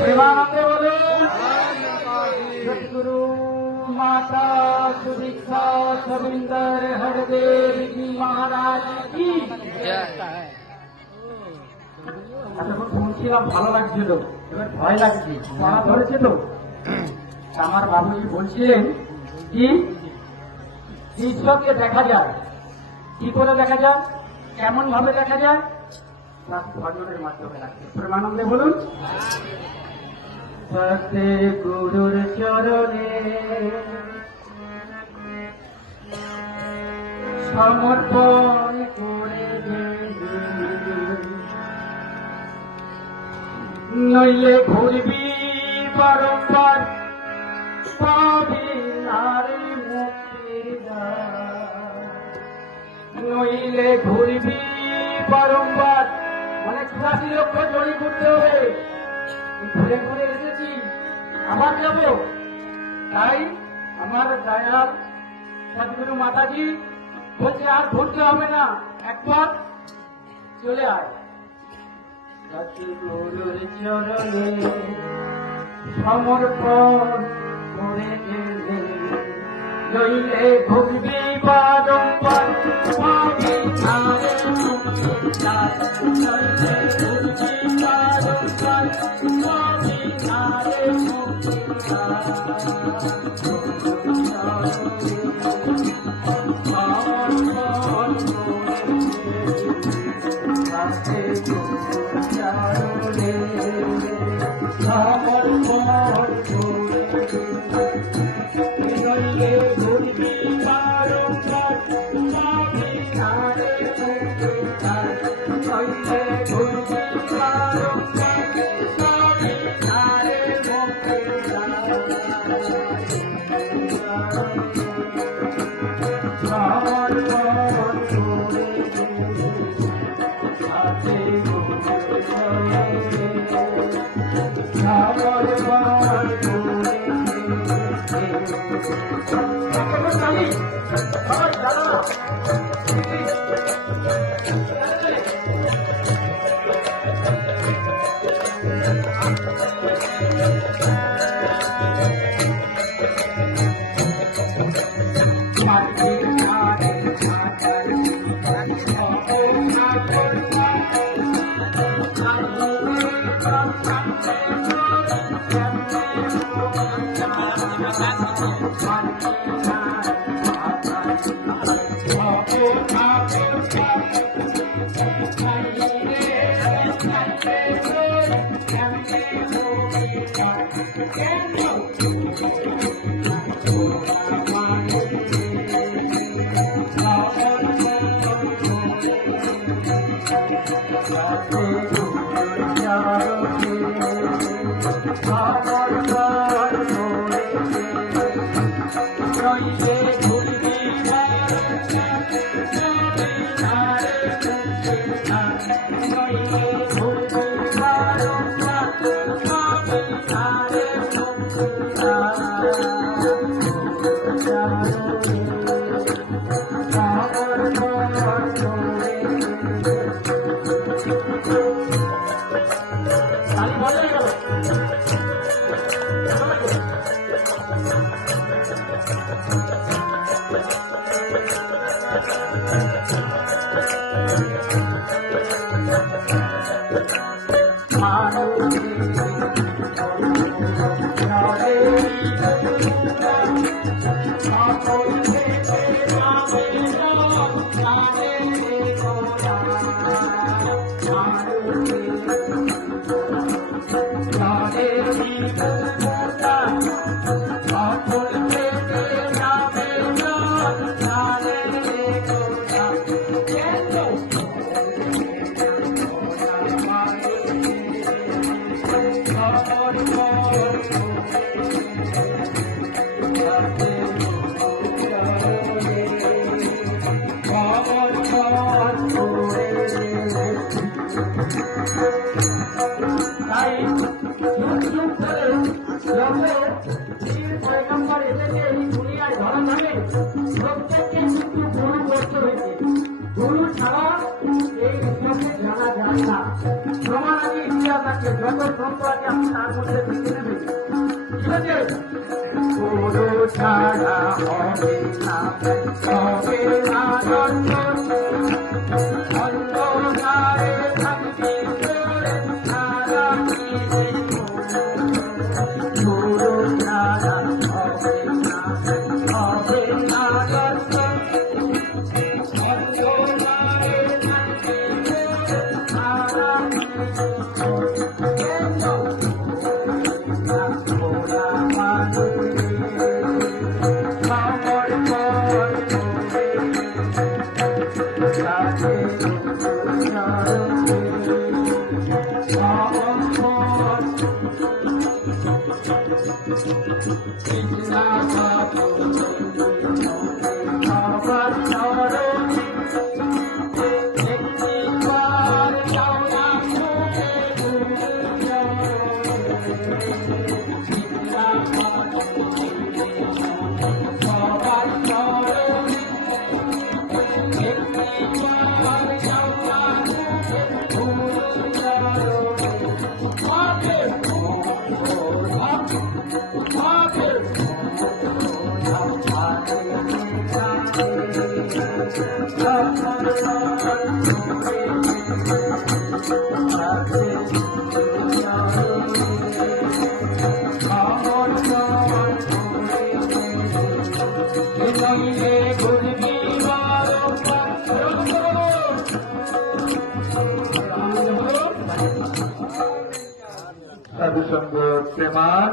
प्रेमानंदे बोलून सद्गुरु माता सुदीक्षा सविंदर हरदेव जी महाराज की এতক্ষণ শুনছিলাম ভালো লাগছিল, এবার ভয় লাগছে। মারা ধরেছে তো। আমার বাবুজি বলছিলেন কি ঈশ্বরকে দেখা যায়, কি করে দেখা যায়, কেমন ভাবে দেখা যায়, ভজনের মাধ্যমে লাগছে। প্রেমানন্দে বলুন সতে গুরুর চরণে সমর্পণ করে নইলে ঘুরবি বারম্বার পাবি নারী মুক্তির দ্বার। নইলে ঘুরবি বারম্বার, মানে ৮৪ লক্ষ জড়ি ঘুরতে হবে। ঘুরে ঘুরে এসেছি, আবার যাব। তাই আমার দয়াল সদ্গুরু মাতাজি বলছে আর ঘুরতে হবে না, একবার চলে আয়। সদ্গুরুর চরণে সমর্পণ করে গেলে নইলে ঘুরবি বারম্বার পাবি নারে মুক্তির দ্বার। নইলে ঘুরবি বারম্বার পাবি নারে মুক্তির দ্বার। প্রমাণ আছে ইতিহাস আছে, যত গ্রন্থ আছে আপনি তার মধ্যে ঢুকে নেবে। ঠিক আছে? গুরু ছাড়া হবে না, হবে না দর্শন। অন্ধকারে থাকবি তোরে সারা জীবন। গুরু ছাড়া হবে না, হবে না দর্শন। অন্ধকারে থাকবি তোরে সারা জীবন। ওরা সাধু সঙ্গ প্রেমান